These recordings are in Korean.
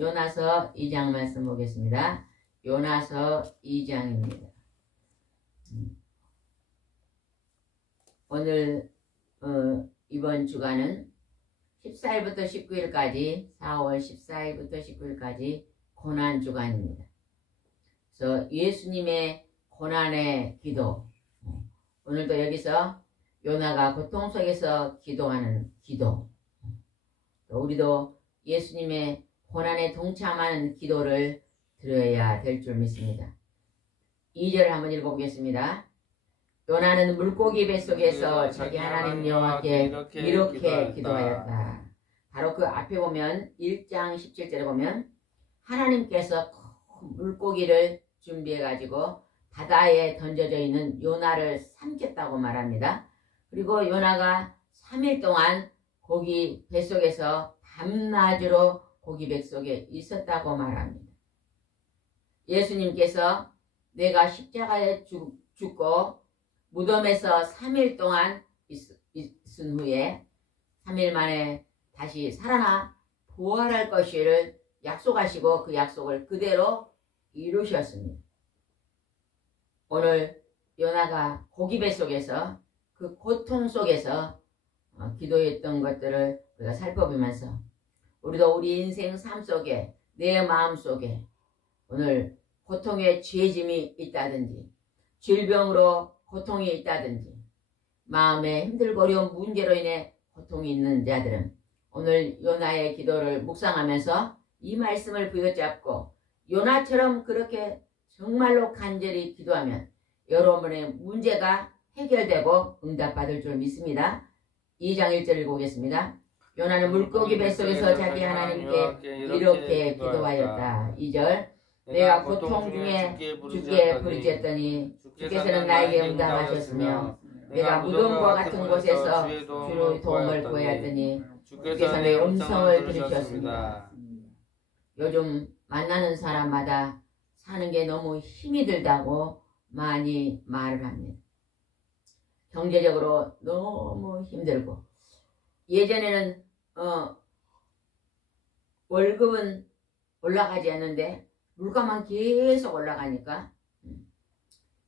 요나서 2장 말씀 보겠습니다. 요나서 2장입니다. 오늘 이번 주간은 14일부터 19일까지 4월 14일부터 19일까지 고난주간입니다. 그래서 예수님의 고난의 기도, 오늘도 여기서 요나가 고통 속에서 기도하는 기도, 또 우리도 예수님의 고난에 동참하는 기도를 드려야 될 줄 믿습니다. 2절을 한번 읽어보겠습니다. 요나는 물고기 뱃속에서 자기 하나님 여호와께 이렇게 기도하였다. 바로 그 앞에 보면 1장 17절에 보면 하나님께서 물고기를 준비해가지고 바다에 던져져 있는 요나를 삼켰다고 말합니다. 그리고 요나가 3일 동안 고기 뱃속에서 밤낮으로 고기 뱃속에 있었다고 말합니다. 예수님께서 내가 십자가에 죽고 무덤에서 3일 동안 있은 후에 3일 만에 다시 살아나 부활할 것을 약속하시고 그 약속을 그대로 이루셨습니다. 오늘 요나가 고기 뱃속에서 그 고통 속에서 기도했던 것들을 우리가 살펴보면서 우리도 우리 인생 삶 속에 내 마음 속에 오늘 고통의 죄짐이 있다든지 질병으로 고통이 있다든지 마음에 힘들고 어려운 문제로 인해 고통이 있는 자들은 오늘 요나의 기도를 묵상하면서 이 말씀을 부여잡고 요나처럼 그렇게 정말로 간절히 기도하면 여러분의 문제가 해결되고 응답받을 줄 믿습니다. 2장 1절을 보겠습니다. 요나는 물고기 뱃속에서 자기 하나님께 이렇게 기도하였다. 2절 내가 고통 중에 주께 부르짖었더니 주께서는 나에게 응답하셨으며 내가 무덤과 같은 곳에서 주의 도움을 구하였더니 주께서 내 음성을 들으셨습니다. 요즘 만나는 사람마다 사는 게 너무 힘이 들다고 많이 말을 합니다. 경제적으로 너무 힘들고 예전에는 월급은 올라가지 않는데 물가만 계속 올라가니까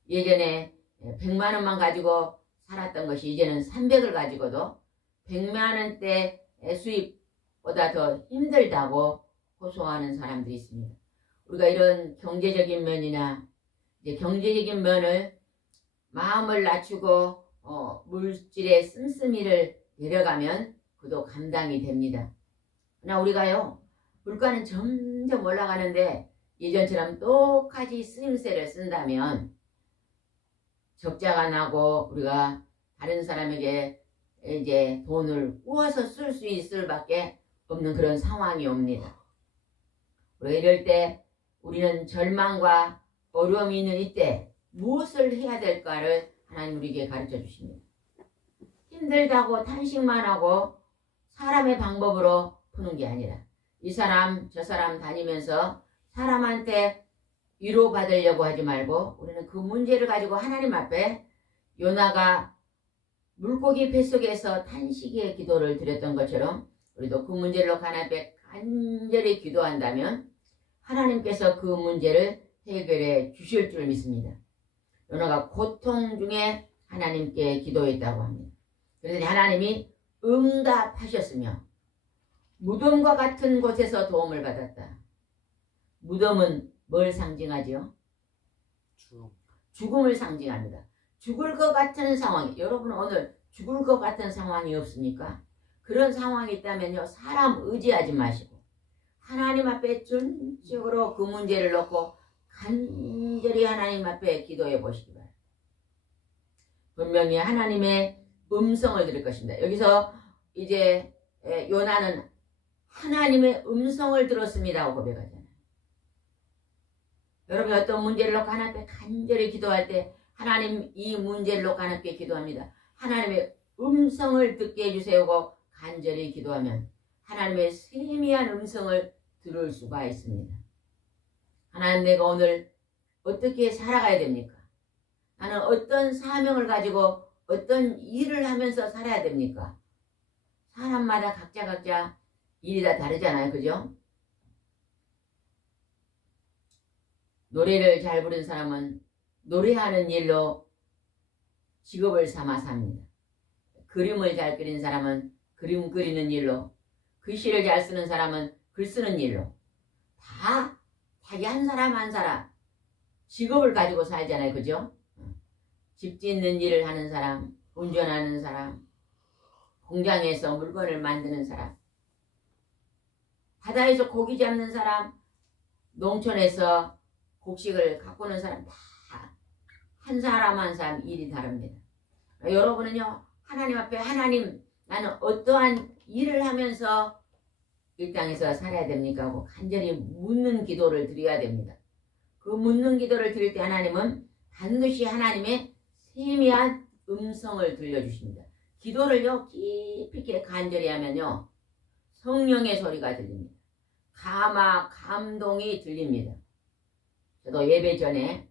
예전에 100만 원만 가지고 살았던 것이 이제는 300을 가지고도 100만 원대 수입보다 더 힘들다고 호소하는 사람들이 있습니다. 우리가 이런 경제적인 면이나 이제 경제적인 면을 마음을 낮추고 물질의 씀씀이를 내려가면 그도 감당이 됩니다. 그러나 우리가요 물가는 점점 올라가는데 예전처럼 똑같이 쓰임새를 쓴다면 적자가 나고 우리가 다른 사람에게 이제 돈을 구워서 쓸 수 있을 밖에 없는 그런 상황이 옵니다. 우리가 이럴 때 우리는 절망과 어려움이 있는 이때 무엇을 해야 될까를 하나님 우리에게 가르쳐 주십니다. 힘들다고 탄식만 하고 사람의 방법으로 푸는 게 아니라 이 사람 저 사람 다니면서 사람한테 위로받으려고 하지 말고 우리는 그 문제를 가지고 하나님 앞에 요나가 물고기 뱃속에서 탄식의 기도를 드렸던 것처럼 우리도 그 문제를 놓고 하나님 앞에 간절히 기도한다면 하나님께서 그 문제를 해결해 주실 줄 믿습니다. 요나가 고통 중에 하나님께 기도했다고 합니다. 그래서 하나님이 응답하셨으며 무덤과 같은 곳에서 도움을 받았다. 무덤은 뭘 상징하죠? 죽음을 상징합니다. 죽을 것 같은 상황, 여러분 오늘 죽을 것 같은 상황이 없습니까? 그런 상황이 있다면요 사람 의지하지 마시고 하나님 앞에 전적으로 그 문제를 놓고 간절히 하나님 앞에 기도해 보시기 바랍니다. 분명히 하나님의 음성을 들을 것입니다. 여기서 이제 요나는 하나님의 음성을 들었습니다 고백하잖아요. 여러분이 어떤 문제를 놓고 하나님께 간절히 기도할 때 하나님 이 문제를 놓고 하나님께 기도합니다. 하나님의 음성을 듣게 해주세요고 간절히 기도하면 하나님의 세미한 음성을 들을 수가 있습니다. 하나님 내가 오늘 어떻게 살아가야 됩니까? 나는 어떤 사명을 가지고 어떤 일을 하면서 살아야 됩니까? 사람마다 각자 일이 다 다르잖아요. 그죠? 노래를 잘 부르는 사람은 노래하는 일로 직업을 삼아 삽니다. 그림을 잘 그리는 사람은 그림 그리는 일로, 글씨를 잘 쓰는 사람은 글 쓰는 일로, 다 자기 한 사람 한 사람 직업을 가지고 살잖아요. 그죠? 집 짓는 일을 하는 사람, 운전하는 사람, 공장에서 물건을 만드는 사람, 바다에서 고기 잡는 사람, 농촌에서 곡식을 가꾸는 사람, 다 한 사람 한 사람 일이 다릅니다. 여러분은요, 하나님 앞에 하나님, 나는 어떠한 일을 하면서 이 땅에서 살아야 됩니까? 하고 간절히 묻는 기도를 드려야 됩니다. 그 묻는 기도를 드릴 때 하나님은 반드시 하나님의 세미한 음성을 들려주십니다. 기도를요, 깊이 있게 간절히 하면요, 성령의 소리가 들립니다. 감동이 들립니다. 저도 예배 전에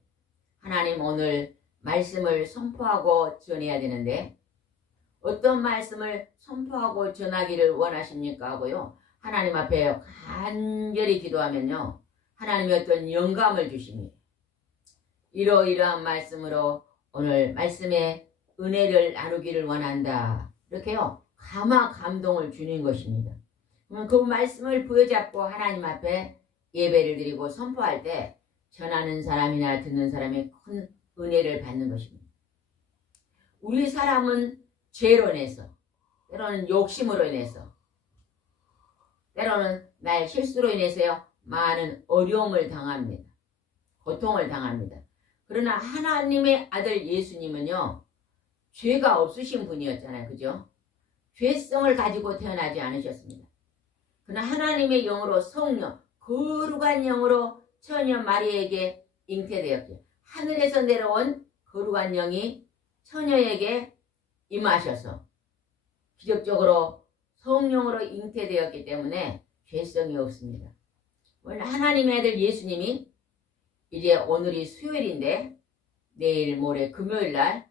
하나님 오늘 말씀을 선포하고 전해야 되는데 어떤 말씀을 선포하고 전하기를 원하십니까? 하고요. 하나님 앞에 간절히 기도하면요. 하나님이 어떤 영감을 주십니다. 이러이러한 말씀으로 오늘 말씀의 은혜를 나누기를 원한다. 이렇게요. 감동을 주는 것입니다. 그 말씀을 부여잡고 하나님 앞에 예배를 드리고 선포할 때 전하는 사람이나 듣는 사람이 큰 은혜를 받는 것입니다. 우리 사람은 죄로 인해서, 때로는 욕심으로 인해서, 때로는 나의 실수로 인해서요, 많은 어려움을 당합니다. 고통을 당합니다. 그러나 하나님의 아들 예수님은요, 죄가 없으신 분이었잖아요. 그죠? 죄성을 가지고 태어나지 않으셨습니다. 그러나 하나님의 영으로 성령, 거룩한 영으로 처녀 마리에게 잉태되었기에 하늘에서 내려온 거룩한 영이 처녀에게 임하셔서 기적적으로 성령으로 잉태되었기 때문에 죄성이 없습니다. 하나님의 아들 예수님이 이제 오늘이 수요일인데 내일 모레 금요일날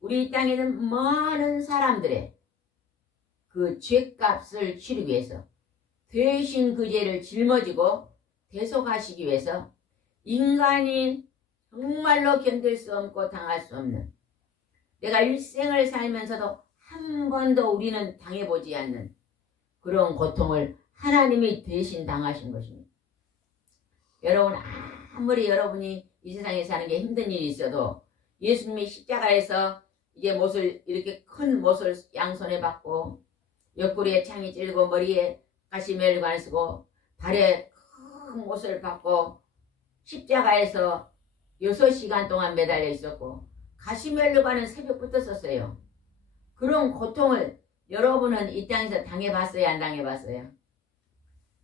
우리 땅에는 많은 사람들의 그 죄값을 치르기 위해서 대신 그 죄를 짊어지고 대속하시기 위해서 인간이 정말로 견딜 수 없고 당할 수 없는, 내가 일생을 살면서도 한 번도 우리는 당해보지 않는 그런 고통을 하나님이 대신 당하신 것입니다. 여러분, 아무리 여러분이 이 세상에 사는 게 힘든 일이 있어도 예수님이 십자가에서 이제 못을, 이렇게 큰 못을 양손에 받고 옆구리에 창이 찔리고 머리에 가시멜관을 쓰고 발에 큰 못을 받고 십자가에서 6시간 동안 매달려 있었고 가시멜관은 새벽부터 썼어요. 그런 고통을 여러분은 이 땅에서 당해봤어요? 안 당해봤어요?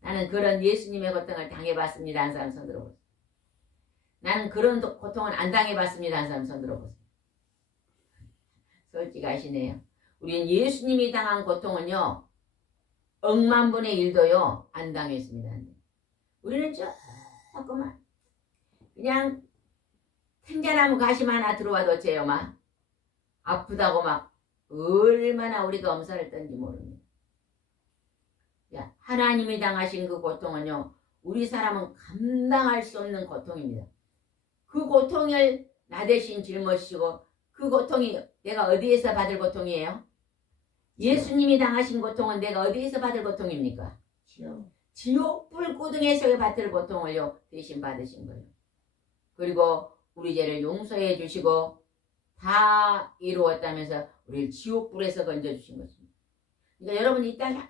나는 그런 예수님의 고통을 당해봤습니다. 한 사람 손 들어보세요. 나는 그런 고통은 안 당해봤습니다. 한 사람 손 들어보세요. 솔직하시네요. 우리는 예수님이 당한 고통은요, 억만 분의 1도요 안 당했습니다. 우리는 조금만 그냥 생자나무 가시 하나 들어와도 어째요? 막 아프다고 막 얼마나 우리가 엄살을 떤지 모릅니다. 야, 하나님이 당하신 그 고통은요, 우리 사람은 감당할 수 없는 고통입니다. 그 고통을 나 대신 짊어지시고, 그 고통이 내가 어디에서 받을 고통이에요? 예수님이 당하신 고통은 내가 어디에서 받을 고통입니까? 지옥 불구덩이에서 받을 고통을요 대신 받으신 거예요. 그리고 우리 죄를 용서해 주시고 다 이루었다면서 우리를 지옥불에서 건져주신 것입니다. 그러니까 여러분, 이 땅에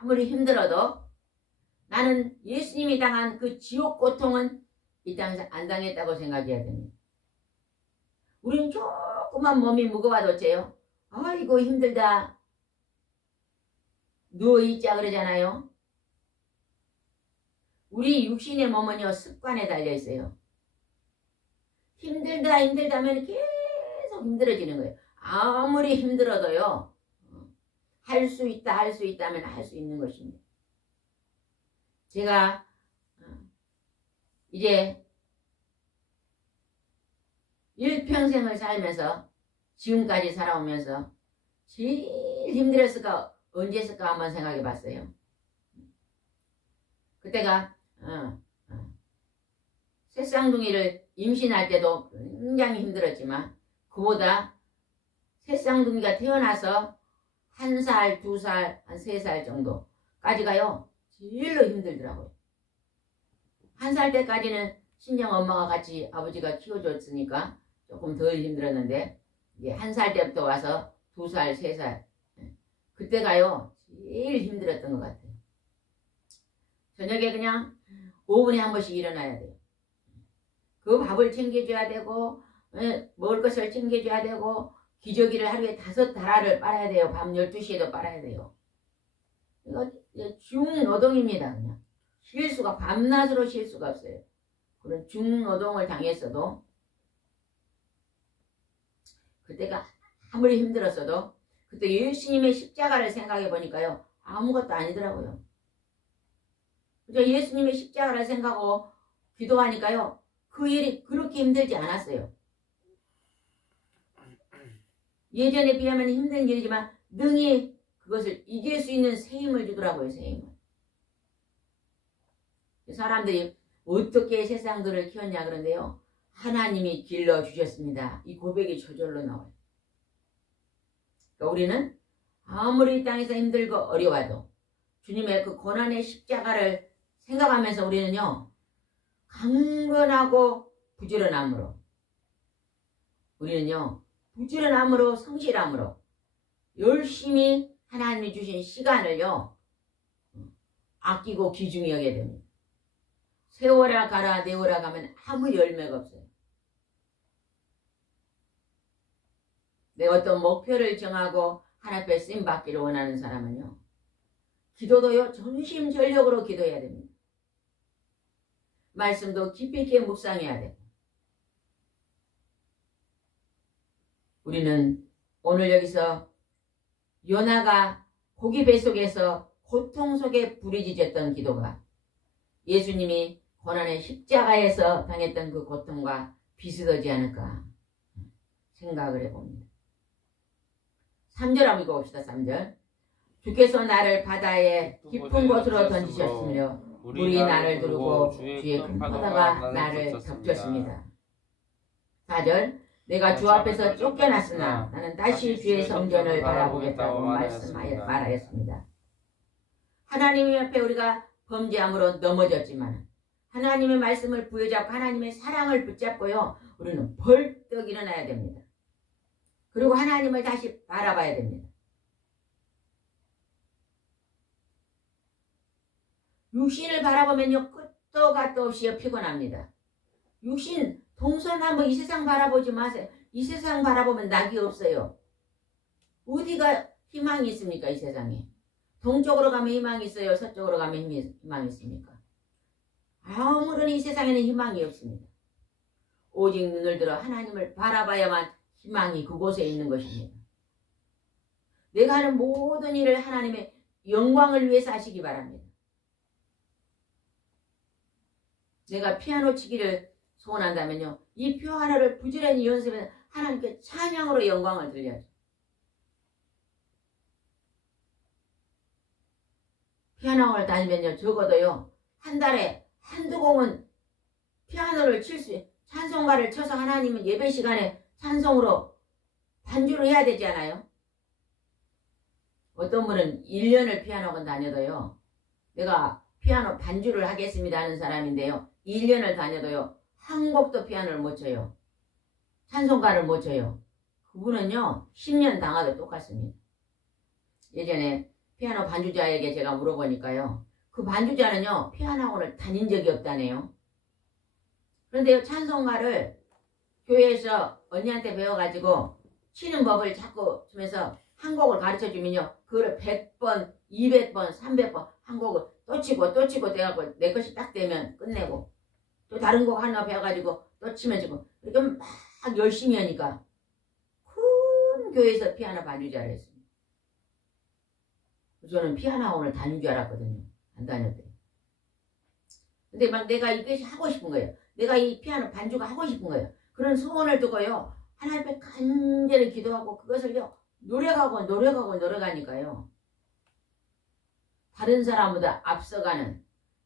아무리 힘들어도 나는 예수님이 당한 그 지옥 고통은 이 땅에서 안 당했다고 생각해야 됩니다. 우리는 조금만 몸이 무거워도 어째요? 아이고 힘들다 누워있자 그러잖아요. 우리 육신의 몸은요 습관에 달려있어요. 힘들다 하면 계속 힘들어지는 거예요. 아무리 힘들어도요 할 수 있다 하면 할 수 있는 것입니다. 제가 이제 일평생을 살면서 지금까지 살아오면서 제일 힘들었을까 언제였을까 한번 생각해 봤어요. 그때가 새쌍둥이를 임신할 때도 굉장히 힘들었지만 그보다 새쌍둥이가 태어나서 1살, 2살, 한 3살 정도까지가요 제일로 힘들더라고요. 1살 때까지는 친정 엄마가 같이 아버지가 키워줬으니까 조금 덜 힘들었는데 이제 1살 때부터 와서 2살, 3살 그때가요 제일 힘들었던 것 같아요. 저녁에 그냥 5분에 한 번씩 일어나야 돼요. 그 밥을 챙겨줘야 되고 먹을 것을 챙겨줘야 되고 기저귀를 하루에 5달아를 빨아야 돼요. 밤 12시에도 빨아야 돼요. 이거 중노동입니다. 그냥 쉴 수가 밤낮으로 쉴 수가 없어요. 그런 중노동을 당했어도 그때가 아무리 힘들었어도 그때 예수님의 십자가를 생각해 보니까요 아무것도 아니더라고요. 그저 예수님의 십자가를 생각하고 기도하니까요 그 일이 그렇게 힘들지 않았어요. 예전에 비하면 힘든 일이지만 능히 그것을 이길 수 있는 새 힘을 주더라고요. 새 힘을. 사람들이 어떻게 세상들을 키웠냐 그런데요. 하나님이 길러주셨습니다. 이 고백이 저절로 나와요. 그러니까 우리는 아무리 이 땅에서 힘들고 어려워도 주님의 그 고난의 십자가를 생각하면서 우리는요. 강건하고 부지런함으로 우리는요. 부지런함으로 성실함으로 열심히 하나님이 주신 시간을요. 아끼고 귀중히 여겨야 됩니다. 세워라 가라 내워라 가면 아무 열매가 없어요. 내가 어떤 목표를 정하고 하나님 앞에 쓰임 받기를 원하는 사람은요. 기도도요. 전심전력으로 기도해야 됩니다. 말씀도 깊이 있게 묵상해야 돼요. 우리는 오늘 여기서 요나가 고기 뱃속에서 고통 속에 부르짖었던 기도가 예수님이 고난의 십자가에서 당했던 그 고통과 비슷하지 않을까 생각을 해봅니다. 3절 한번 읽어봅시다. 3절 주께서 나를 바다의 깊은 곳으로 던지셨으며 물이 나를 두르고 주의 큰 바다가 나를 덮쳤습니다. 4절 내가 주 앞에서 쫓겨났으나 나는 다시 주의 성전을 바라보겠다고 말하였습니다. 하나님 앞에 우리가 범죄함으로 넘어졌지만 하나님의 말씀을 부여잡고 하나님의 사랑을 붙잡고요. 우리는 벌떡 일어나야 됩니다. 그리고 하나님을 다시 바라봐야 됩니다. 육신을 바라보면요. 끝도 갓도 없이 피곤합니다. 육신 동서남북 이 세상 바라보지 마세요. 이 세상 바라보면 낙이 없어요. 어디가 희망이 있습니까? 이 세상에. 동쪽으로 가면 희망이 있어요. 서쪽으로 가면 희망이 있습니까? 아무런 이 세상에는 희망이 없습니다. 오직 눈을 들어 하나님을 바라봐야만 희망이 그곳에 있는 것입니다. 내가 하는 모든 일을 하나님의 영광을 위해서 하시기 바랍니다. 내가 피아노 치기를 소원한다면요. 이 피아노를 부지런히 연습해서 하나님께 찬양으로 영광을 들려야죠. 피아노를 다니면요. 적어도요. 한 달에 한두 곡은 피아노를 칠 수, 찬송가를 쳐서 하나님은 예배 시간에 찬송으로 반주를 해야 되지 않아요? 어떤 분은 1년을 피아노학원 다녀도요. 내가 피아노 반주를 하겠습니다 하는 사람인데요. 1년을 다녀도요. 한 곡도 피아노를 못 쳐요. 찬송가를 못 쳐요. 그분은요. 10년 당하도 똑같습니다. 예전에 피아노 반주자에게 제가 물어보니까요. 그 반주자는요. 피아노 학원을 다닌 적이 없다네요. 그런데 찬송가를 교회에서 언니한테 배워가지고 치는 법을 자꾸 주면서 한 곡을 가르쳐주면요. 그거를 100번, 200번, 300번 한 곡을 또 치고 또 치고 돼갖고 내 것이 딱 되면 끝내고 또 다른 곡 하나 배워가지고 또 치면 치고 이렇게 막 열심히 하니까 큰 교회에서 피아노 반주자를 했습니다. 저는 피아노 학원을 다닌 줄 알았거든요. 안 다녔대요. 근데 막 내가 이것이 하고 싶은 거예요. 내가 이 피아노 반주가 하고 싶은 거예요. 그런 소원을 두고요. 하나님 앞에 간절히 기도하고 그것을요. 노력하니까요. 다른 사람보다 앞서가는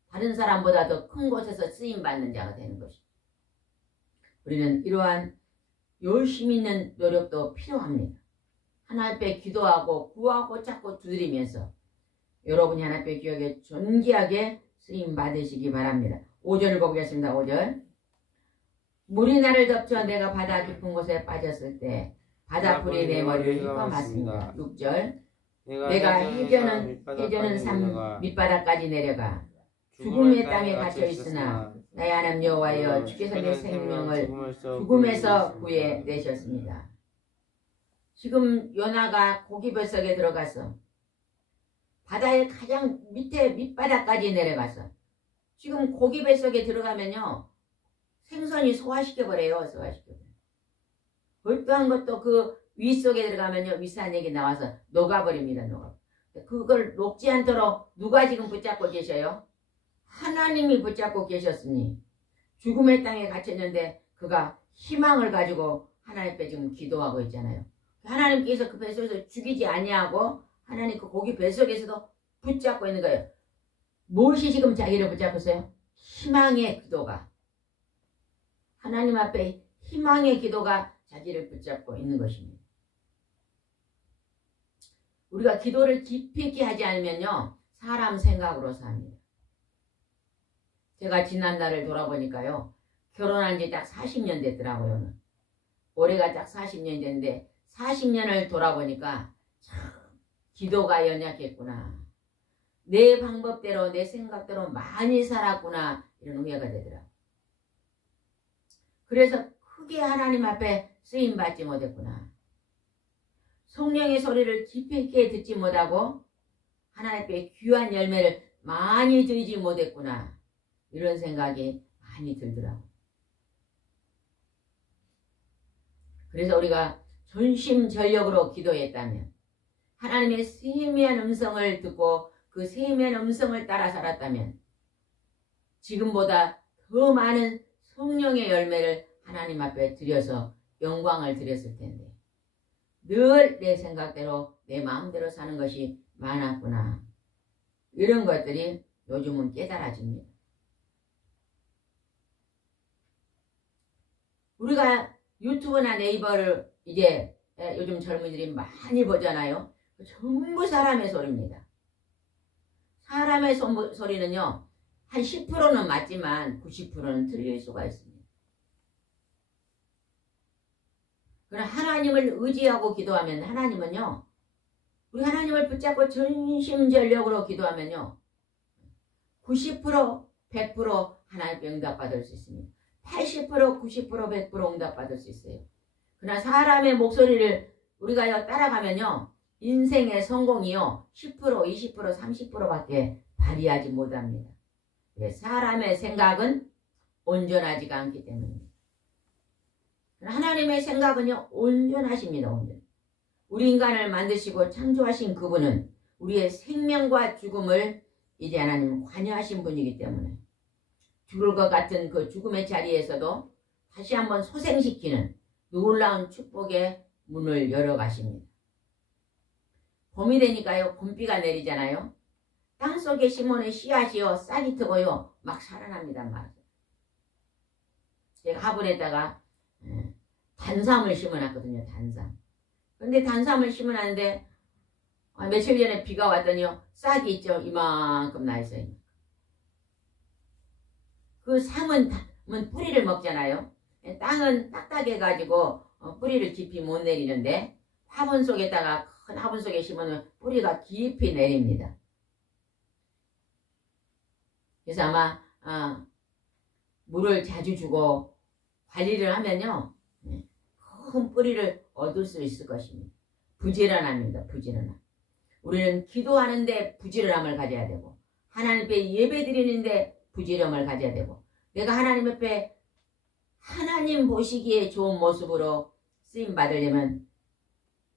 다른 사람보다 더 큰 곳에서 쓰임받는 자가 되는 것입니다. 우리는 이러한 열심 있는 노력도 필요합니다. 하나님 앞에 기도하고 구하고 찾고 두드리면서 여러분이 하나님 앞에 기억에 존귀하게 쓰임 받으시기 바랍니다. 5절을 보겠습니다. 5절. 물이 나를 덮쳐 내가 바다 깊은 곳에 빠졌을 때 바다불이 내 머리를 휘감았습니다. 6절. 내가 해저는 산 밑바닥까지 내려가 죽음의 땅에 갇혀 있으나 나의 하나님 여호와여 주께서 내 생명을 죽음에서 구해내셨습니다. 지금 요나가 고기 뱃속에 들어가서 바다의 가장 밑에 밑바닥까지 내려가서 지금 고기 뱃속에 들어가면요 생선이 소화시켜버려요. 소화시켜버려요. 어떠한 것도 그 윗속에 들어가면요 위산액이 나와서 녹아버립니다. 녹아. 그걸 녹지 않도록 누가 지금 붙잡고 계셔요? 하나님이 붙잡고 계셨으니 죽음의 땅에 갇혔는데 그가 희망을 가지고 하나님 앞에 지금 기도하고 있잖아요. 하나님께서 그 뱃속에서 죽이지 아니하고 하나님 그 고기 뱃속에서도 붙잡고 있는 거예요. 무엇이 지금 자기를 붙잡고 있어요? 희망의 기도가. 하나님 앞에 희망의 기도가 자기를 붙잡고 있는 것입니다. 우리가 기도를 깊이 있게 하지 않으면요 사람 생각으로 삽니다. 제가 지난달을 돌아보니까요 결혼한 지 딱 40년 됐더라고요. 올해가 딱 40년 됐는데 40년을 돌아보니까 참 기도가 연약했구나. 내 방법대로 내 생각대로 많이 살았구나 이런 후회가 되더라고요. 그래서 크게 하나님 앞에 쓰임받지 못했구나. 성령의 소리를 깊이 있게 듣지 못하고 하나님 앞에 귀한 열매를 많이 드리지 못했구나. 이런 생각이 많이 들더라고요. 그래서 우리가 전심전력으로 기도했다면 하나님의 세미한 음성을 듣고 그 세미한 음성을 따라 살았다면 지금보다 더 많은 성령의 열매를 하나님 앞에 드려서 영광을 드렸을 텐데 늘 내 생각대로 내 마음대로 사는 것이 많았구나. 이런 것들이 요즘은 깨달아집니다. 우리가 유튜브나 네이버를 이제 요즘 젊은이들이 많이 보잖아요. 전부 사람의 소리입니다. 사람의 소리는요 한 10%는 맞지만 90%는 틀릴 수가 있습니다. 그러나 하나님을 의지하고 기도하면 하나님은요 우리 하나님을 붙잡고 전심전력으로 기도하면요 90% 100% 하나님께 응답받을 수 있습니다. 80% 90% 100% 응답받을 수 있어요. 그러나 사람의 목소리를 우리가 따라가면요 인생의 성공이요 10% 20% 30%밖에 발휘하지 못합니다. 사람의 생각은 온전하지가 않기 때문입니다. 하나님의 생각은요 온전하십니다. 온전. 우리 인간을 만드시고 창조하신 그분은 우리의 생명과 죽음을 이제 하나님은 관여하신 분이기 때문에 죽을 것 같은 그 죽음의 자리에서도 다시 한번 소생시키는 놀라운 축복의 문을 열어가십니다. 봄이 되니까요 봄비가 내리잖아요. 땅속에 심어놓은 씨앗이요 싹이 트고요 막 살아납니다. 막. 제가 화분에다가 단삼을 심어놨거든요. 단삼. 근데 단삼을 심어놨는데 며칠 전에 비가 왔더니요 싹이 있죠. 이만큼 나있어요. 그 삼은 뿌리를 먹잖아요. 땅은 딱딱해가지고 뿌리를 깊이 못 내리는데 화분 속에다가 큰 화분 속에 심으면 뿌리가 깊이 내립니다. 그래서 아마 물을 자주 주고 관리를 하면요 큰 뿌리를 얻을 수 있을 것입니다. 부지런합니다. 부지런함. 우리는 기도하는데 부지런함을 가져야 되고 하나님 앞에 예배 드리는데 부지런함을 가져야 되고 내가 하나님 앞에 하나님 보시기에 좋은 모습으로 쓰임 받으려면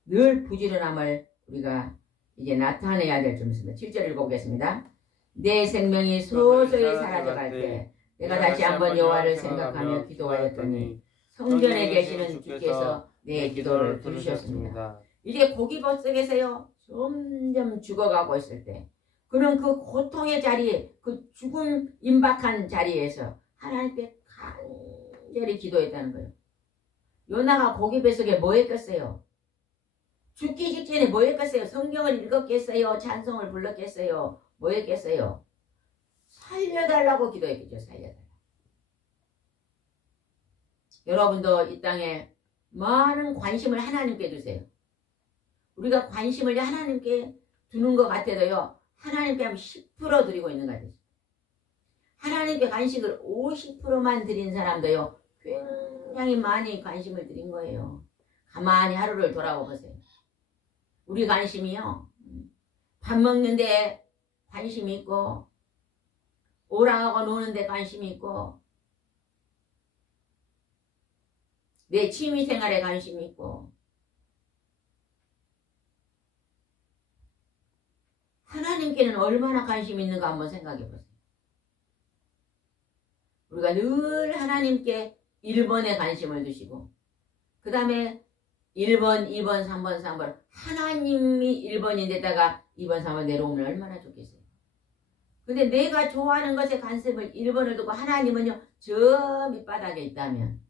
늘 부지런함을 우리가 이제 나타내야 될 줄 믿습니다. 7절 읽어보겠습니다. 내 생명이 소소히 사라져갈 때 내가 다시 한번 여호와를 생각하며 기도하였더니 성전에 계시는 주께서 내 기도를 들으셨습니다. 이제 고기 뱃속에서요 점점 죽어가고 있을 때 그는 그 고통의 자리 그 죽음 임박한 자리에서 하나님께 간절히 기도했다는 거예요. 요나가 고기 뱃속에 뭐 했겠어요? 죽기 직전에 뭐 했겠어요? 성경을 읽었겠어요? 찬송을 불렀겠어요? 뭐 했겠어요? 살려달라고 기도했겠죠. 살려달라고. 여러분도 이 땅에 많은 관심을 하나님께 주세요. 우리가 관심을 하나님께 두는 것 같아도요. 하나님께 하면 10% 드리고 있는 것 같아요. 하나님께 간식을 50%만 드린 사람도요. 굉장히 많이 관심을 드린 거예요. 가만히 하루를 돌아보세요. 우리 관심이요. 밥 먹는데 관심이 있고 오락하고 노는데 관심이 있고 내 취미생활에 관심이 있고 하나님께는 얼마나 관심이 있는가 한번 생각해 보세요. 우리가 늘 하나님께 1번에 관심을 두시고 그 다음에 1번, 2번, 3번, 3번 하나님이 1번인데다가 2번, 3번 내려오면 얼마나 좋겠어요. 근데 내가 좋아하는 것에 관심을 1번을 두고 하나님은요 저 밑바닥에 있다면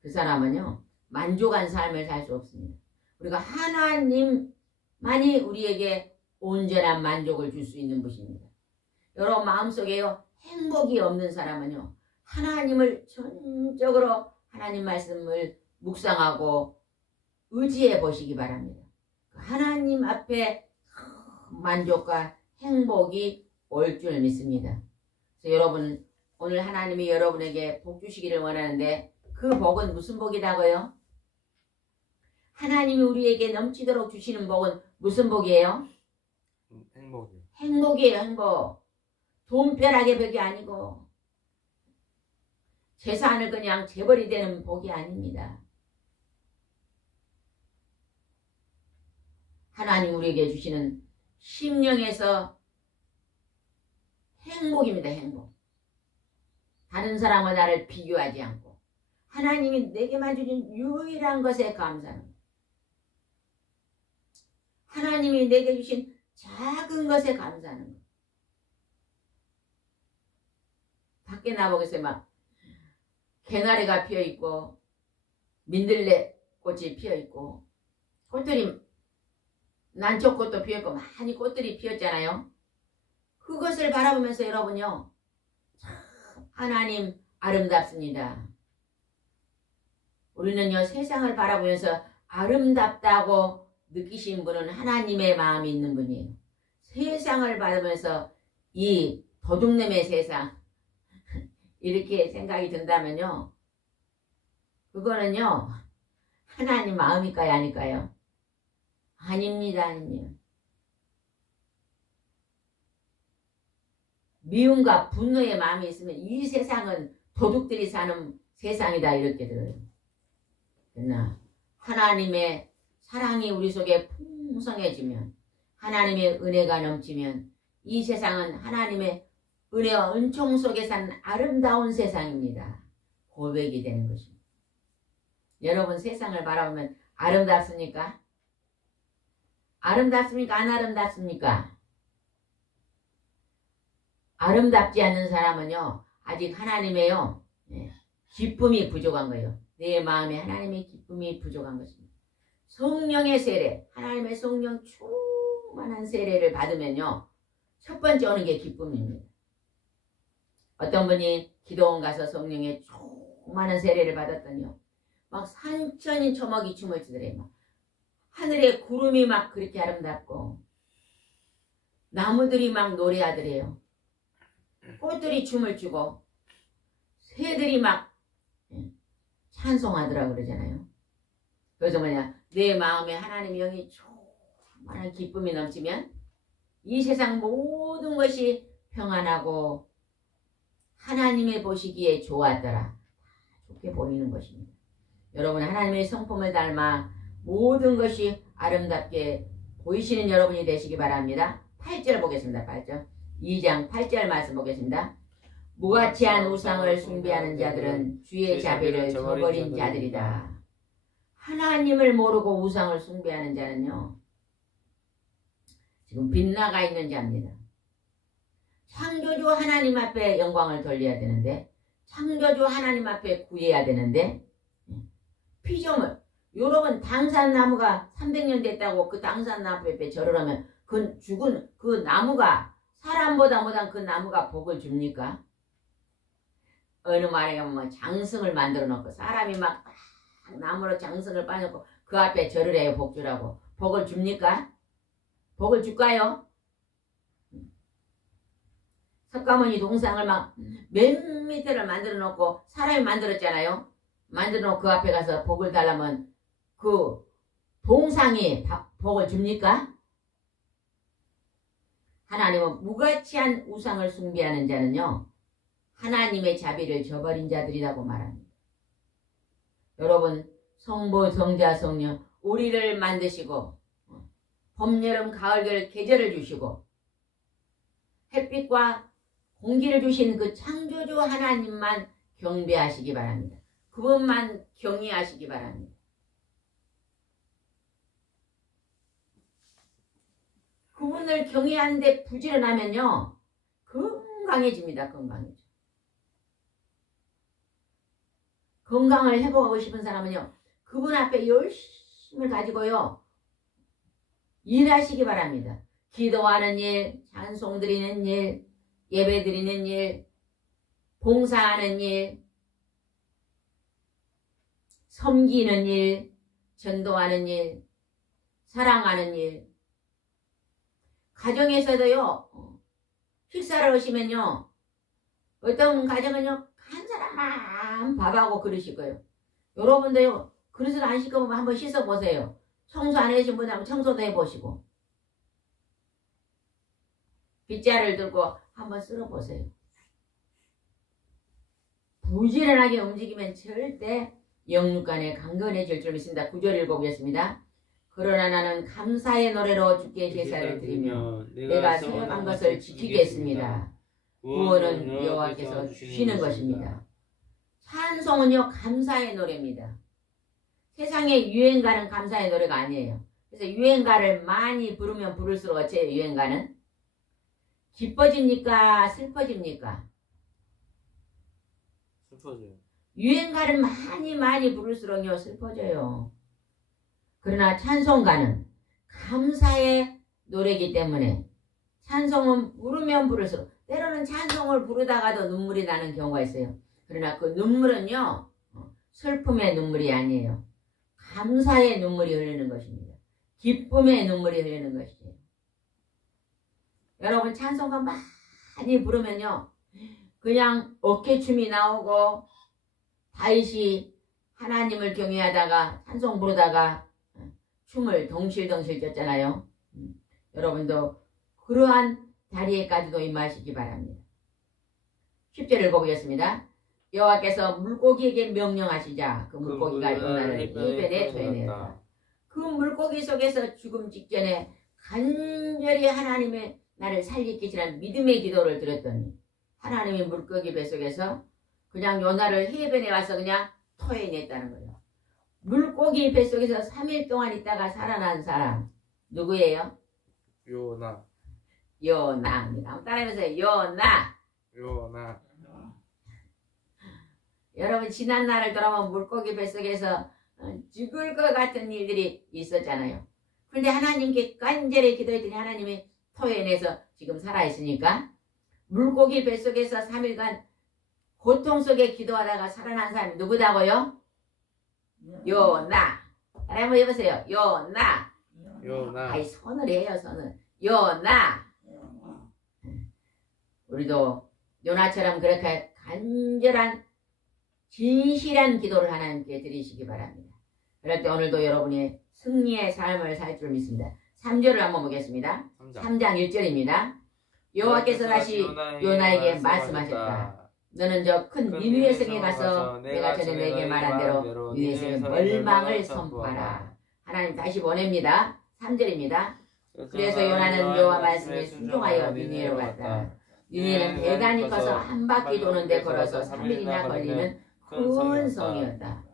그 사람은요 만족한 삶을 살 수 없습니다. 우리가 하나님만이 우리에게 온전한 만족을 줄 수 있는 분입니다. 여러분 마음속에요 행복이 없는 사람은요 하나님을 전적으로 하나님 말씀을 묵상하고 의지해 보시기 바랍니다. 하나님 앞에 만족과 행복이 올 줄 믿습니다. 그래서 여러분 오늘 하나님이 여러분에게 복 주시기를 원하는데 그 복은 무슨 복이라고요? 하나님이 우리에게 넘치도록 주시는 복은 무슨 복이에요? 행복이요. 행복이에요. 행복. 돈벼락의 복이 아니고 재산을 그냥 재벌이 되는 복이 아닙니다. 하나님 우리에게 주시는 심령에서 행복입니다. 행복. 다른 사람과 나를 비교하지 않고 하나님이 내게만 주신 유일한 것에 감사합니다. 하나님이 내게 주신 작은 것에 감사하는 것. 밖에 나보겠어요. 막 개나리가 피어있고 민들레 꽃이 피어있고 꽃들이 난초꽃도 피었고 많이 꽃들이 피었잖아요. 그것을 바라보면서 여러분요 참 하나님 아름답습니다. 우리는요 세상을 바라보면서 아름답다고 느끼신 분은 하나님의 마음이 있는 분이에요. 세상을 바라보면서 이 도둑놈의 세상 이렇게 생각이 든다면요 그거는요 하나님 마음일까요 아닐까요? 아닙니다. 아닙니다. 미움과 분노의 마음이 있으면 이 세상은 도둑들이 사는 세상이다 이렇게 들어요. 그러나 하나님의 사랑이 우리 속에 풍성해지면 하나님의 은혜가 넘치면 이 세상은 하나님의 은혜와 은총 속에 사는 아름다운 세상입니다. 고백이 되는 것입니다. 여러분 세상을 바라보면 아름답습니까? 아름답습니까? 안 아름답습니까? 아름답지 않는 사람은요 아직 하나님의요 기쁨이 부족한 거예요. 내 마음에 하나님의 기쁨이 부족한 것입니다. 성령의 세례, 하나님의 성령 충만한 세례를 받으면요 첫 번째 오는 게 기쁨입니다. 어떤 분이 기도원 가서 성령의 충만한 세례를 받았더니요 막 산천이 초목이 춤을 추더래요. 막 하늘에 구름이 막 그렇게 아름답고 나무들이 막 노래하더래요. 꽃들이 춤을 추고 새들이 막 찬송하더라고 그러잖아요. 그래서 뭐냐 내 마음에 하나님의 영이 충만한 기쁨이 넘치면 이 세상 모든 것이 평안하고 하나님의 보시기에 좋았더라. 좋게 보이는 것입니다. 여러분 하나님의 성품을 닮아 모든 것이 아름답게 보이시는 여러분이 되시기 바랍니다. 8절 보겠습니다. 8절 2장 8절 말씀 보겠습니다. 무가치한 우상을 숭배하는 자들은 주의 자비를 저버린 자들이다. 하나님을 모르고 우상을 숭배하는 자는요 지금 빗나가 있는 자입니다. 창조주 하나님 앞에 영광을 돌려야 되는데 창조주 하나님 앞에 구해야 되는데 피조물 여러분 당산나무가 300년 됐다고 그 당산나무 앞에 절을 하면 그 죽은 그 나무가 사람보다 못한 그 나무가 복을 줍니까? 어느 말에 가면 뭐 장승을 만들어 놓고 사람이 막 나무로 장승을 빠놓고 그 앞에 절을 해요. 복 주라고. 복을 줍니까? 복을 줄까요? 석가모니 동상을 막 몇 미터를 만들어 놓고 사람이 만들었잖아요. 만들어 놓고 그 앞에 가서 복을 달라면 그 동상이 복을 줍니까? 하나님은 무가치한 우상을 숭배하는 자는요. 하나님의 자비를 저버린 자들이라고 말합니다. 여러분 성부 성자 성령 우리를 만드시고 봄 여름 가을 겨울 계절을 주시고 햇빛과 공기를 주신 그 창조주 하나님만 경배하시기 바랍니다. 그분만 경외하시기 바랍니다. 그분을 경외하는데 부지런하면요. 건강해집니다. 건강해져. 건강을 회복하고 싶은 사람은요. 그분 앞에 열심을 가지고요. 일하시기 바랍니다. 기도하는 일, 찬송 드리는 일, 예배 드리는 일, 봉사하는 일, 섬기는 일, 전도하는 일, 사랑하는 일. 가정에서도요. 식사를 하시면요. 어떤 가정은요. 한 사람만 밥하고 그러실 거예요. 여러분도요. 그릇을 안 씻고 한번 씻어보세요. 청소 안 해주신 분하면 청소도 해보시고 빗자루를 들고 한번 쓸어보세요. 부지런하게 움직이면 절대 영육간에 강건해질 줄 믿습니다. 9절 읽어보겠습니다. 그러나 나는 감사의 노래로 주께 제사를 드리며 내가 서약한 것을 지키겠습니다. 구원은 여호와께서 주시는 것입니다. 찬송은요 감사의 노래입니다. 세상에 유행가는 감사의 노래가 아니에요. 그래서 유행가를 많이 부르면 부를수록 어째요? 유행가는 기뻐집니까? 슬퍼집니까? 슬퍼져요. 유행가를 많이 부를수록요 슬퍼져요. 그러나 찬송가는 감사의 노래이기 때문에 찬송은 부르면 부를수록 때로는 찬송을 부르다가도 눈물이 나는 경우가 있어요. 그러나 그 눈물은요 슬픔의 눈물이 아니에요. 감사의 눈물이 흐르는 것입니다. 기쁨의 눈물이 흐르는 것이에요. 여러분 찬송가 많이 부르면요 그냥 어깨춤이 나오고 다윗이 하나님을 경외하다가 찬송 부르다가 춤을 덩실덩실 췄잖아요. 여러분도 그러한 자리에까지도 임하시기 바랍니다. 10절 읽어보겠습니다. 여호와께서 물고기에게 명령하시자 그 물고기가 요나를 해변에 토해내었다. 그 물고기 속에서 죽음 직전에 간절히 하나님의 나를 살리키시라는 믿음의 기도를 드렸더니 하나님이 물고기 뱃속에서 그냥 요나를 해변에 와서 그냥 토해냈다는 거예요. 물고기 뱃속에서 3일 동안 있다가 살아난 사람 누구예요? 요나. 요나입니다. 따라해보세요. 요나. 요나. 여러분 지난 날을 돌아보면 물고기 뱃속에서 죽을 것 같은 일들이 있었잖아요. 그런데 하나님께 간절히 기도했더니 하나님이 토해내서 지금 살아있으니까 물고기 뱃속에서 3일간 고통 속에 기도하다가 살아난 사람이 누구다고요? 요나. 한번 해보세요. 요나. 요나. 아이 손을 해요 손을. 요나. 우리도 요나처럼 그렇게 간절한 진실한 기도를 하나님께 드리시기 바랍니다. 그럴 때 오늘도 여러분의 승리의 삶을 살 줄 믿습니다. 3절을 한번 보겠습니다. 3장 1절입니다. 여호와께서 다시 요나에게 말씀하셨다. 너는 저 큰 니느웨 성에 가서 내가 전에 너에게 말한 대로 니느웨 성에 멸망을 선포하라. 하나님 다시 보냅니다. 3절입니다. 그래서 요나는 여호와 말씀에 순종하여 니느웨로 갔다. 니느웨는 대단히 커서 한 바퀴 도는데 걸어서 3일이나 걸리는 큰 성이었다.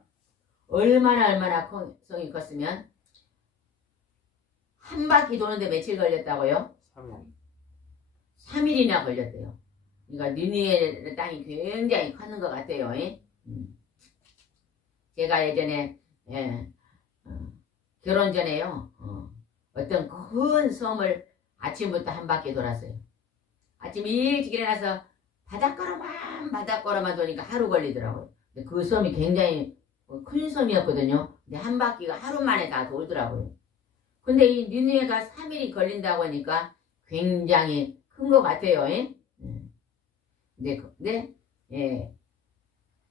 얼마나 성이 컸으면 한 바퀴 도는데 며칠 걸렸다고요? 3일. 3일이나 걸렸대요. 그러니까 니느웨 땅이 굉장히 컸는 것 같아요. 제가 예전에 결혼 전에요. 어떤 큰 섬을 아침부터 한 바퀴 돌았어요. 아침 일찍 일어나서 바닷가로만 도니까 하루 걸리더라고요. 근데 그 섬이 굉장히 큰 섬이었거든요. 근데 한 바퀴가 하루 만에 다 돌더라고요. 근데 이 니느웨가 3일이 걸린다고 하니까 굉장히 큰 것 같아요. 근데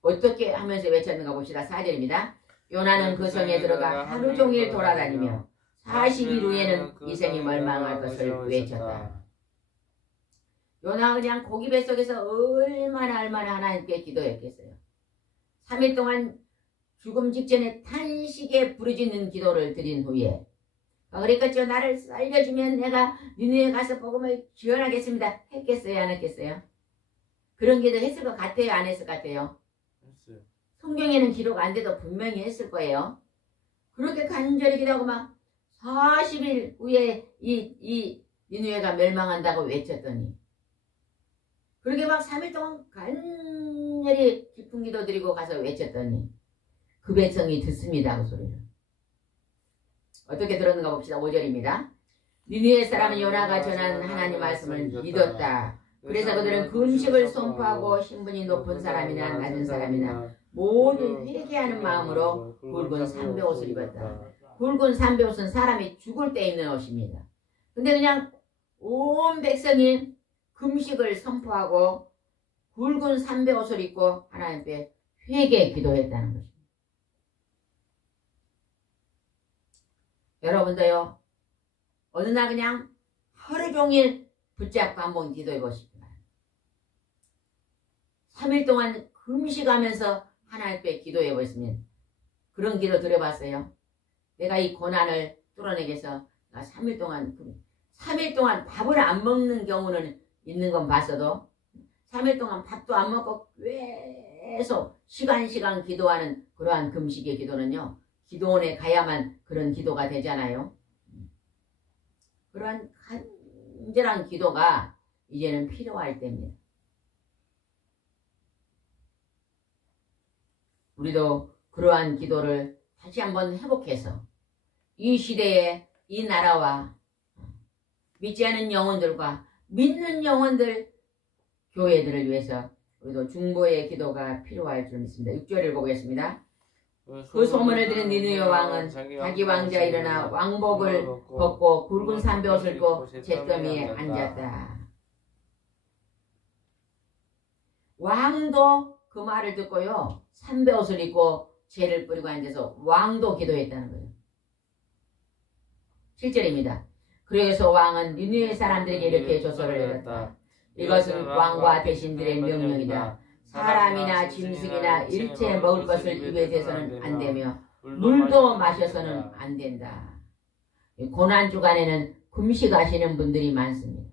어떻게 하면서 외쳤는가 봅시다. 4절입니다. 요나는 그 성에 들어가 하루 종일 돌아다니며 40일 후에는 이 성이 멸망할 것을 외쳤다. 요나가 그냥 고기 뱃속에서 얼마나 하나님께 기도했겠어요. 3일 동안 죽음 직전에 탄식에 부르짖는 기도를 드린 후에 그러니까 나를 살려주면 내가 니느웨 가서 복음을 전하겠습니다. 했겠어요? 안 했겠어요? 그런 기도 했을 것 같아요? 안 했을 것 같아요? 했어요. 성경에는 기록 안 돼도 분명히 했을 거예요. 그렇게 간절히 기도하고 막 40일 후에 이 니느웨가 멸망한다고 외쳤더니 그렇게 막 3일 동안 간절히 깊은 기도 드리고 가서 외쳤더니 그 백성이 듣습니다. 그 소리를. 어떻게 들었는가 봅시다. 5절입니다. 니느웨 사람은 요나가 전한 하나님 말씀을 믿었다. 그래서 그들은 금식을 선포하고 신분이 높은 사람이나 낮은 사람이나 모두 회개하는 마음으로 굵은 삼배옷을 입었다. 굵은 삼배옷은 사람이 죽을 때 입는 옷입니다. 근데 그냥 온 백성이 금식을 선포하고 굵은 삼배옷을 입고 하나님께 회개 기도했다는 것입니다. 여러분도요, 어느 날 그냥 하루 종일 붙잡고 한번 기도해 보십시오. 3일 동안 금식하면서 하나님께 기도해 보시면 그런 기도 드려봤어요. 내가 이 고난을 뚫어내기 위해서 3일 동안 밥을 안 먹는 경우는 있는 건 봤어도 3일 동안 밥도 안 먹고 계속 시간 기도하는 그러한 금식의 기도는요. 기도원에 가야만 그런 기도가 되잖아요. 그러한 간절한 기도가 이제는 필요할 때입니다. 우리도 그러한 기도를 다시 한번 회복해서 이 시대에 이 나라와 믿지 않은 영혼들과 믿는 영혼들 교회들을 위해서 우리도 중보의 기도가 필요할 줄 믿습니다. 6절을 보겠습니다. 그 소문을 들은 니느웨 왕은 자기 왕자 일어나 왕복을 벗고 굵은 삼배옷을 입고 잿더미에 앉았다. 왕도 그 말을 듣고요. 삼배옷을 입고 재를 뿌리고 앉아서 왕도 기도했다는 거예요. 7절입니다. 그래서 왕은 니느웨 사람들에게 이렇게 조서를 내렸다. 이것은 왕과 대신들의 명령이다. 사람이나 짐승이나 일체 먹을 것을 입에 대서는 안 되며 물도 마셔서는 안 된다. 고난주간에는 금식하시는 분들이 많습니다.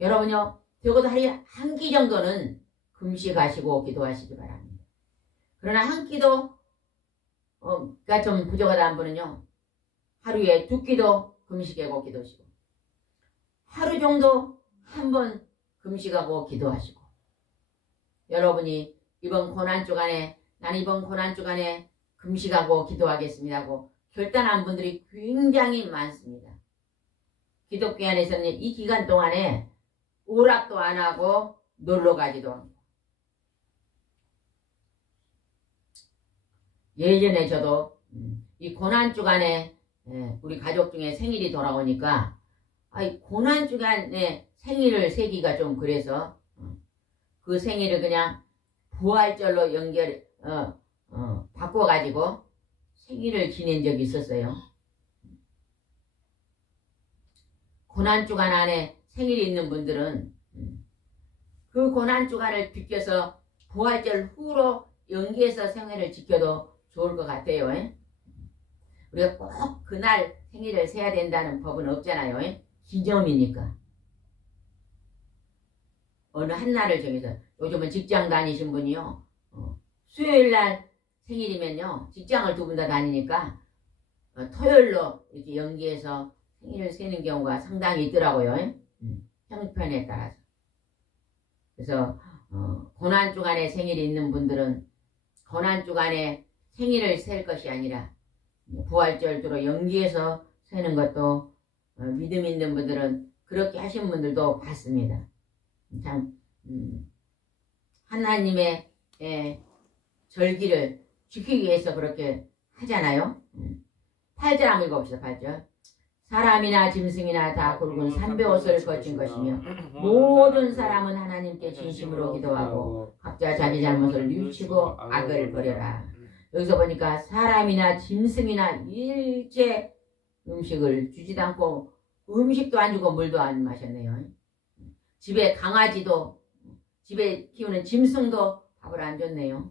여러분요, 적어도 하루에 한 끼 정도는 금식하시고 기도하시기 바랍니다. 그러나 한 끼도 가 좀 부족하다는 분은요, 하루에 2끼도 금식하고 기도하시고 하루 정도 한 번 금식하고 기도하시고 여러분이 이번 고난주간에 나는 이번 고난주간에 금식하고 기도하겠습니다 하고 결단한 분들이 굉장히 많습니다. 기독교 안에서는 이 기간 동안에 오락도 안 하고 놀러 가지도 않고 예전에 저도 이 고난주간에 우리 가족 중에 생일이 돌아오니까 고난주간에 생일을 세기가 좀 그래서 그 생일을 그냥 부활절로 바꿔가지고 생일을 지낸 적이 있었어요. 고난주간 안에 생일이 있는 분들은 그 고난주간을 비껴서 부활절 후로 연기해서 생일을 지켜도 좋을 것 같아요. 우리가 꼭 그날 생일을 세야 된다는 법은 없잖아요. 기념이니까. 어느 한 날을 정해서 요즘은 직장 다니신 분이요. 수요일날 생일이면요. 직장을 2분 다 다니니까 토요일로 이렇게 연기해서 생일을 세는 경우가 상당히 있더라고요. 형편에 따라서. 그래서 고난 주간에 생일이 있는 분들은 고난 주간에 생일을 셀 것이 아니라 부활절주로 연기해서 세는 것도 믿음 있는 분들은 그렇게 하신 분들도 봤습니다. 참 하나님의 절기를 지키기 위해서 그렇게 하잖아요. 8절 한번 읽어봅시다. 8절. 사람이나 짐승이나 다 굵은 삼배옷을 거친 것이며 모든 사람은 하나님께 진심으로 기도하고 각자 자기 잘못을 뉘우치고 악을 버려라. 여기서 보니까 사람이나 짐승이나 일체 음식을 주지도 않고 음식도 안 주고 물도 안 마셨네요. 집에 강아지도 집에 키우는 짐승도 밥을 안 줬네요.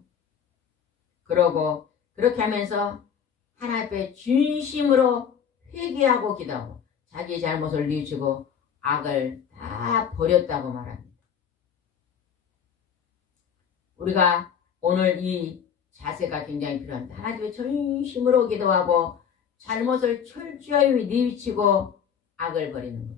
그러고 그렇게 하면서 하나님 앞에 진심으로 회개하고 기도하고 자기 잘못을 뉘우치고 악을 다 버렸다고 말합니다. 우리가 오늘 이 자세가 굉장히 필요합니다. 하나님의 진심으로 기도하고 잘못을 철저히 뉘우치고 악을 버리는 것.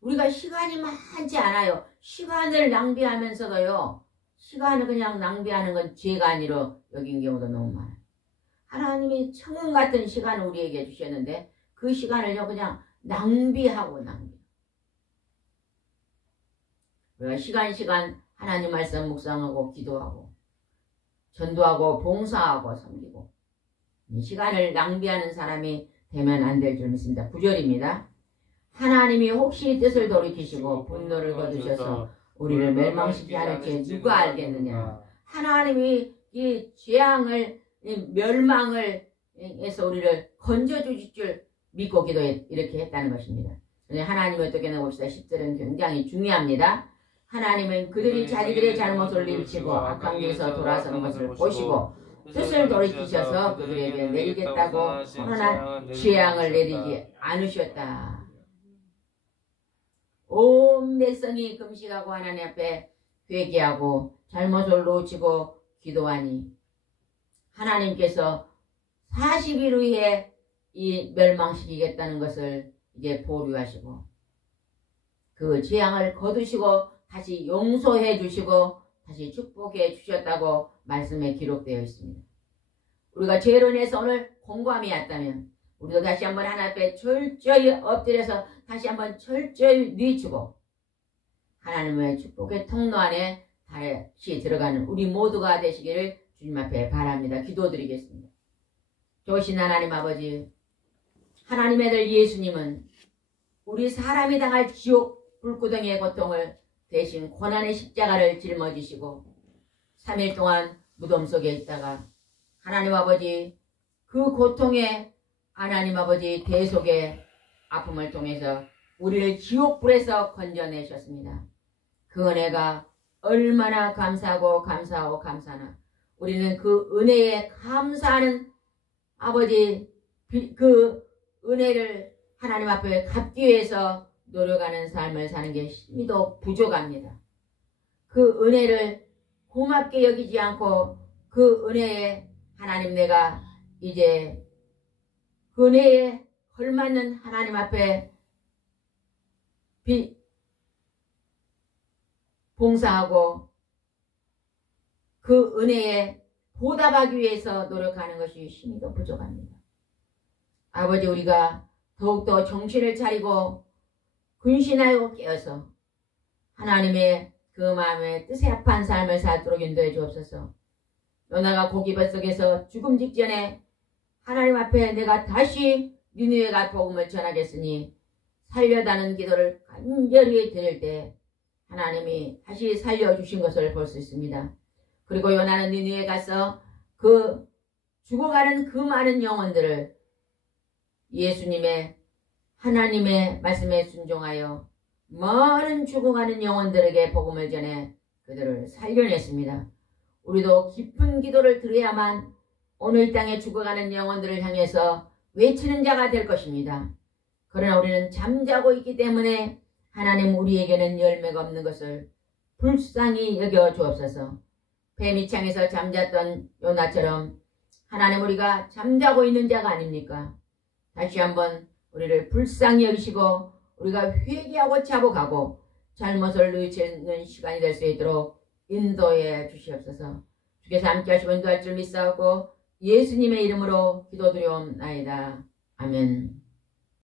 우리가 시간이 많지 않아요. 시간을 낭비하면서도요. 시간을 그냥 낭비하는 건 죄가 아니라 여긴 경우도 너무 많아요. 하나님이 천문 같은 시간을 우리에게 주셨는데 그 시간을요 그냥 낭비하고 우리가 시간 하나님 말씀 묵상하고 기도하고 전도하고 봉사하고 섬기고 이 시간을 낭비하는 사람이 되면 안 될 줄 믿습니다. 9절입니다. 하나님이 혹시 뜻을 돌이키시고 분노를 거두셔서 우리를 멸망시키지 않을지 누가 알겠느냐. 하나님이 이 재앙을 이 멸망을 해서 우리를 건져주실 줄 믿고 기도해 이렇게 했다는 것입니다. 하나님을 어떻게 나봅시다. 10절은 굉장히 중요합니다. 하나님은 그들이 자기들의 잘못을 뉘우치고 악한 길에서 돌아서는 것을 보시고 뜻을 돌이키셔서 그들에게 내리겠다고 선언한 재앙을 내리지 않으셨다. 온 백성이 금식하고 하나님 앞에 회개하고 잘못을 놓치고 기도하니 하나님께서 40일 후에 이 멸망시키겠다는 것을 이제 보류하시고 그 재앙을 거두시고 다시 용서해 주시고 다시 축복해 주셨다고 말씀에 기록되어 있습니다. 우리가 죄로 인해서 오늘 공고함이 왔다면 우리도 다시 한번 하나님 앞에 철저히 엎드려서 다시 한번 철저히 뉘우치고 하나님의 축복의 통로 안에 다시 들어가는 우리 모두가 되시기를 주님 앞에 바랍니다. 기도드리겠습니다. 좋으신 하나님 아버지, 하나님의 아들 예수님은 우리 사람이 당할 지옥 불구덩이의 고통을 대신 고난의 십자가를 짊어지시고 3일 동안 무덤 속에 있다가 하나님 아버지 그 고통에 하나님 아버지 대속의 아픔을 통해서 우리를 지옥불에서 건져내셨습니다. 그 은혜가 얼마나 감사하고 감사하나 우리는 그 은혜에 감사하는 아버지 그 은혜를 하나님 앞에 갚기 위해서 노력하는 삶을 사는 게 힘도 부족합니다. 그 은혜를 고맙게 여기지 않고 그 은혜에 하나님 내가 이제 그 은혜에 걸맞는 하나님 앞에 봉사하고 그 은혜에 보답하기 위해서 노력하는 것이 힘이 더 부족합니다. 아버지 우리가 더욱더 정신을 차리고 근신하여 깨어서 하나님의 그 마음의 뜻에 합한 삶을 살도록 인도해 주옵소서. 요나가 고기벌 속에서 죽음 직전에 하나님 앞에 내가 다시 니느웨 갈 복음을 전하겠으니 살려다는 기도를 간절히 드릴 때 하나님이 다시 살려주신 것을 볼 수 있습니다. 그리고 요나는 니느웨 가서 그 죽어가는 그 많은 영혼들을 예수님의 하나님의 말씀에 순종하여 많은 죽어가는 영혼들에게 복음을 전해 그들을 살려냈습니다. 우리도 깊은 기도를 드려야만 오늘 땅에 죽어가는 영혼들을 향해서 외치는 자가 될 것입니다. 그러나 우리는 잠자고 있기 때문에 하나님 우리에게는 열매가 없는 것을 불쌍히 여겨 주옵소서. 배 밑창에서 잠잤던 요나처럼 하나님 우리가 잠자고 있는 자가 아닙니까? 다시 한번 우리를 불쌍히 여기시고 우리가 회개하고 자복하고 잘못을 뉘우치는 시간이 될 수 있도록 인도해 주시옵소서. 주께서 함께 하시고 인도할 줄 믿사오고 예수님의 이름으로 기도드려옵나이다. 아멘.